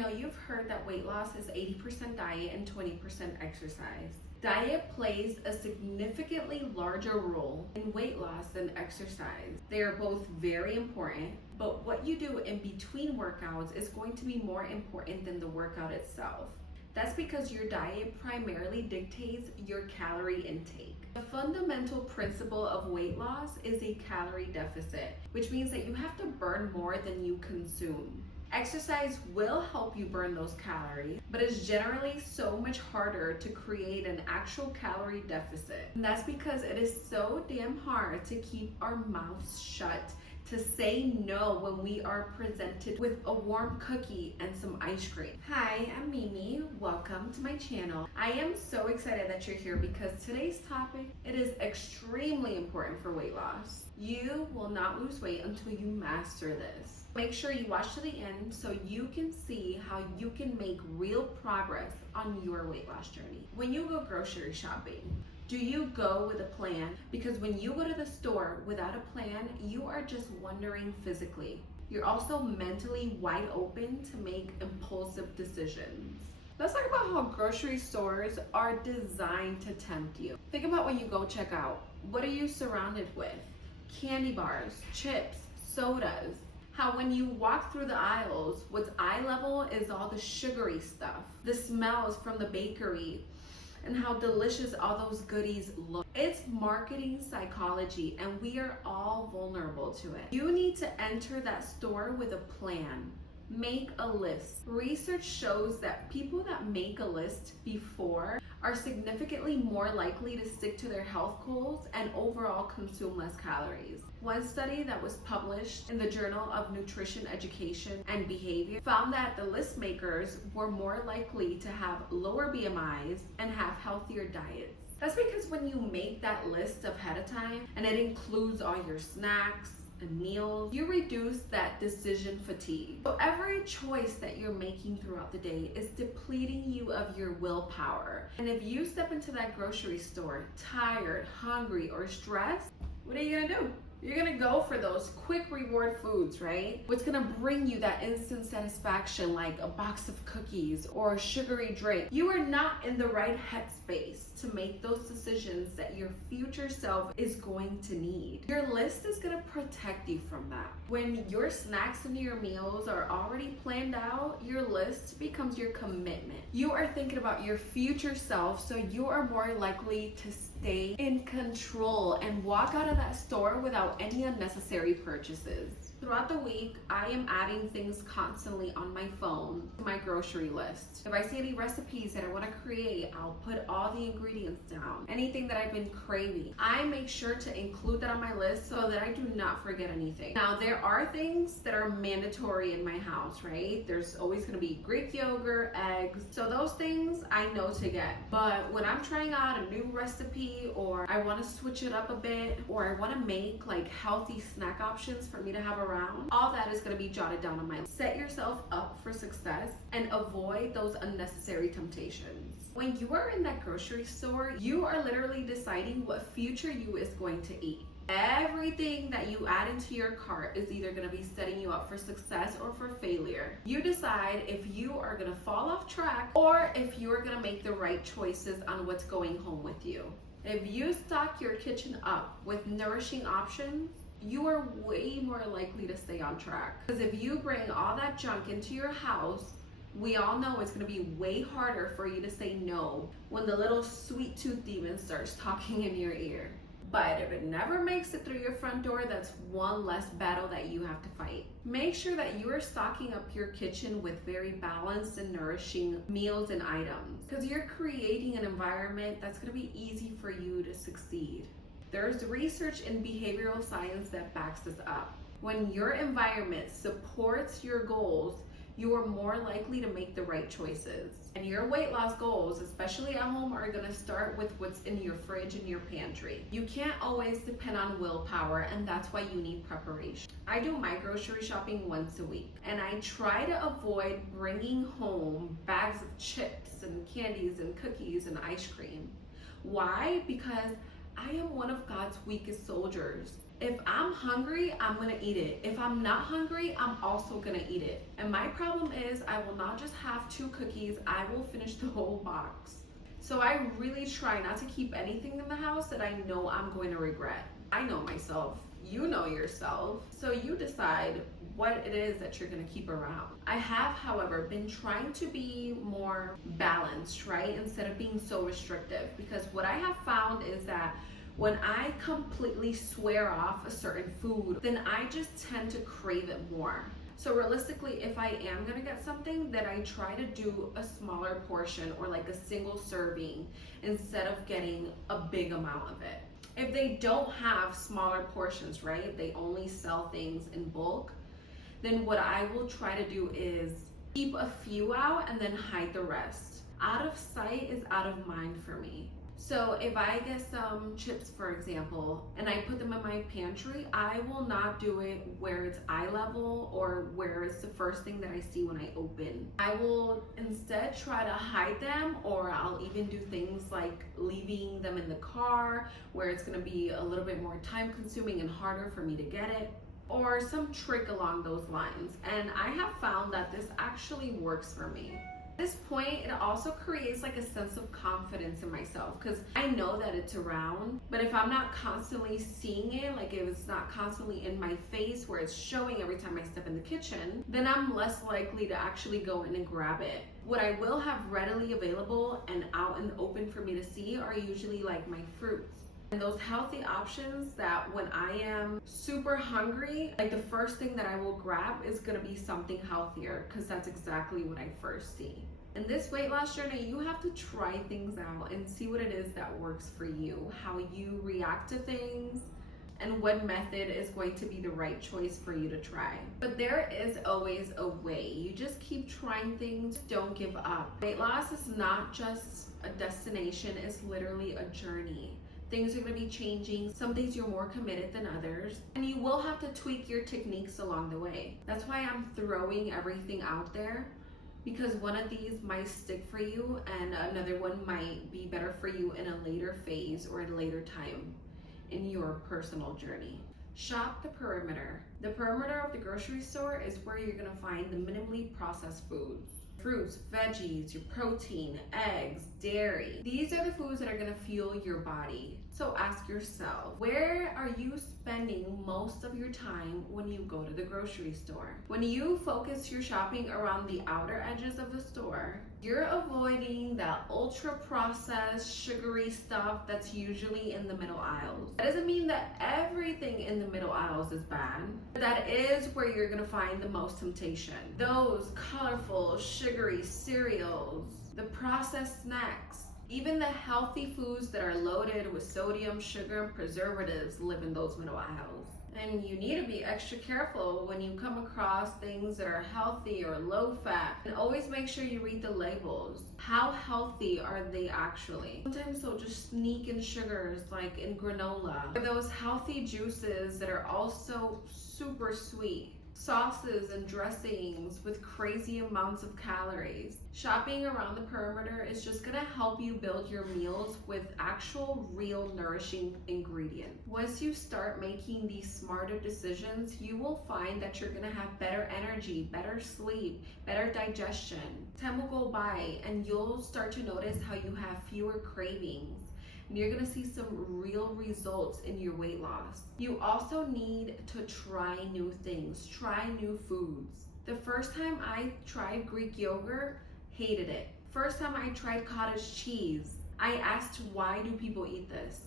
know you've heard that weight loss is 80% diet and 20% exercise. Diet plays a significantly larger role in weight loss than exercise. They are both very important, but what you do in between workouts is going to be more important than the workout itself. That's because your diet primarily dictates your calorie intake. The fundamental principle of weight loss is a calorie deficit, which means that you have to burn more than you consume. Exercise will help you burn those calories, but it's generally so much harder to create an actual calorie deficit. And that's because it is so damn hard to keep our mouths shut, to say no when we are presented with a warm cookie and some ice cream. Hi, I'm Mimi. Welcome to my channel. I am so excited that you're here because today's topic, it is extremely important for weight loss. You will not lose weight until you master this. Make sure you watch to the end so you can see how you can make real progress on your weight loss journey. When you go grocery shopping, do you go with a plan? Because when you go to the store without a plan, you are just wandering physically. You're also mentally wide open to make impulsive decisions. Let's talk about how grocery stores are designed to tempt you. Think about when you go check out. What are you surrounded with? Candy bars, chips, sodas. How when you walk through the aisles, what's eye level is all the sugary stuff. The smells from the bakery and how delicious all those goodies look. It's marketing psychology and we are all vulnerable to it. You need to enter that store with a plan. Make a list. Research shows that people that make a list before are significantly more likely to stick to their health goals and overall consume less calories. One study that was published in the Journal of Nutrition Education and Behavior found that the list makers were more likely to have lower BMIs and have healthier diets. That's because when you make that list ahead of time and it includes all your snacks and meals, you reduce that decision fatigue. So every choice that you're making throughout the day is depleting you of your willpower. And if you step into that grocery store tired, hungry, or stressed, what are you gonna do? You're gonna go for those quick reward foods, right? What's gonna bring you that instant satisfaction like a box of cookies or a sugary drink. You are not in the right headspace to make those decisions that your future self is going to need. Your list is gonna protect you from that. When your snacks and your meals are already planned out, your list becomes your commitment. You are thinking about your future self, so you are more likely to stay in control and walk out of that store without any unnecessary purchases. Throughout the week, I am adding things constantly on my phone to my grocery list. If I see any recipes that I want to create, I'll put all the ingredients down. Anything that I've been craving, I make sure to include that on my list so that I do not forget anything. Now, there are things that are mandatory in my house, right? There's always going to be Greek yogurt, eggs. So those things I know to get. But when I'm trying out a new recipe or I want to switch it up a bit or I want to make like healthy snack options for me to have around, all that is going to be jotted down on my list. Set yourself up for success and avoid those unnecessary temptations. When you are in that grocery store, you are literally deciding what future you is going to eat. Everything that you add into your cart is either going to be setting you up for success or for failure. You decide if you are going to fall off track or if you are going to make the right choices on what's going home with you. If you stock your kitchen up with nourishing options, you are way more likely to stay on track. Because if you bring all that junk into your house, we all know it's going to be way harder for you to say no when the little sweet tooth demon starts talking in your ear. But if it never makes it through your front door, that's one less battle that you have to fight. Make sure that you are stocking up your kitchen with very balanced and nourishing meals and items, because you're creating an environment that's going to be easy for you to succeed. There's research in behavioral science that backs this up. When your environment supports your goals, you are more likely to make the right choices. And your weight loss goals, especially at home, are gonna start with what's in your fridge and your pantry. You can't always depend on willpower, and that's why you need preparation. I do my grocery shopping once a week, and I try to avoid bringing home bags of chips and candies and cookies and ice cream. Why? Because I am one of God's weakest soldiers. If I'm hungry, I'm gonna eat it. If I'm not hungry, I'm also gonna eat it. And my problem is I will not just have 2 cookies, I will finish the whole box. So I really try not to keep anything in the house that I know I'm going to regret. I know myself, you know yourself, so you decide what it is that you're gonna keep around. I have, however, been trying to be more balanced, right? Instead of being so restrictive, because what I have found is that when I completely swear off a certain food, then I just tend to crave it more. So realistically, if I am gonna get something, then I try to do a smaller portion or like a single serving instead of getting a big amount of it. If they don't have smaller portions, right? If they only sell things in bulk, then what I will try to do is keep a few out and then hide the rest. Out of sight is out of mind for me. So if I get some chips, for example, and I put them in my pantry, I will not do it where it's eye level or where it's the first thing that I see when I open. I will instead try to hide them, or I'll even do things like leaving them in the car where it's gonna be a little bit more time consuming and harder for me to get it, or some trick along those lines. And I have found that this actually works for me. At this point, it also creates like a sense of confidence in myself, because I know that it's around, but if I'm not constantly seeing it, like if it's not constantly in my face where it's showing every time I step in the kitchen, then I'm less likely to actually go in and grab it. What I will have readily available and out in the open for me to see are usually like my fruits. And those healthy options that when I am super hungry, like the first thing that I will grab is gonna be something healthier, because that's exactly what I first see. In this weight loss journey, you have to try things out and see what it is that works for you, how you react to things, and what method is going to be the right choice for you to try. But there is always a way. You just keep trying things, don't give up. Weight loss is not just a destination, it's literally a journey. Things are going to be changing. Some days you're more committed than others, and you will have to tweak your techniques along the way. That's why I'm throwing everything out there, because one of these might stick for you and another one might be better for you in a later phase or at a later time in your personal journey. Shop the perimeter. The perimeter of the grocery store is where you're going to find the minimally processed foods. Fruits, veggies, your protein, eggs, dairy. These are the foods that are gonna fuel your body. So ask yourself, where are you spending most of your time when you go to the grocery store? When you focus your shopping around the outer edges of the store, you're avoiding that ultra processed, sugary stuff that's usually in the middle aisles. That doesn't mean that everything in the middle aisles is bad, but that is where you're gonna find the most temptation. Those colorful, sugary cereals, the processed snacks, even the healthy foods that are loaded with sodium, sugar, and preservatives live in those middle aisles. And you need to be extra careful when you come across things that are healthy or low fat. And always make sure you read the labels. How healthy are they actually? Sometimes they'll just sneak in sugars like in granola. Or those healthy juices that are also super sweet. Sauces and dressings with crazy amounts of calories. Shopping around the perimeter is just gonna help you build your meals with actual real nourishing ingredients. Once you start making these smarter decisions, you will find that you're gonna have better energy, better sleep, better digestion. Time will go by and you'll start to notice how you have fewer cravings. And you're gonna see some real results in your weight loss. You also need to try new things, try new foods. The first time I tried Greek yogurt, hated it. First time I tried cottage cheese, I asked, why do people eat this?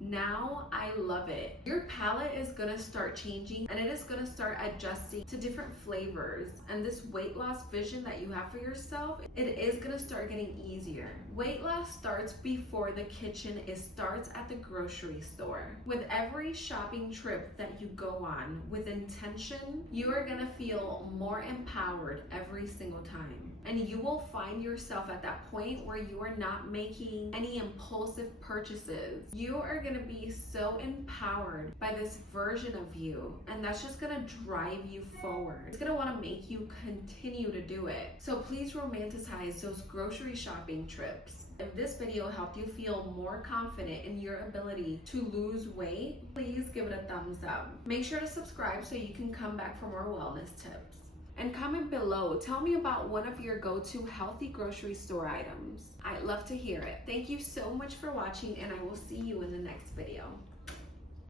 Now I love it. Your palate is gonna start changing and it is gonna start adjusting to different flavors. And this weight loss vision that you have for yourself, it is gonna start getting easier. Weight loss starts before the kitchen. It starts at the grocery store. With every shopping trip that you go on with intention, you are gonna feel more empowered every single time. And you will find yourself at that point where you are not making any impulsive purchases. You are going to be so empowered by this version of you, and that's just going to drive you forward. It's going to want to make you continue to do it. So please romanticize those grocery shopping trips. If this video helped you feel more confident in your ability to lose weight, please give it a thumbs up. Make sure to subscribe so you can come back for more wellness tips. And comment below, tell me about one of your go-to healthy grocery store items. I'd love to hear it. Thank you so much for watching, and I will see you in the next video.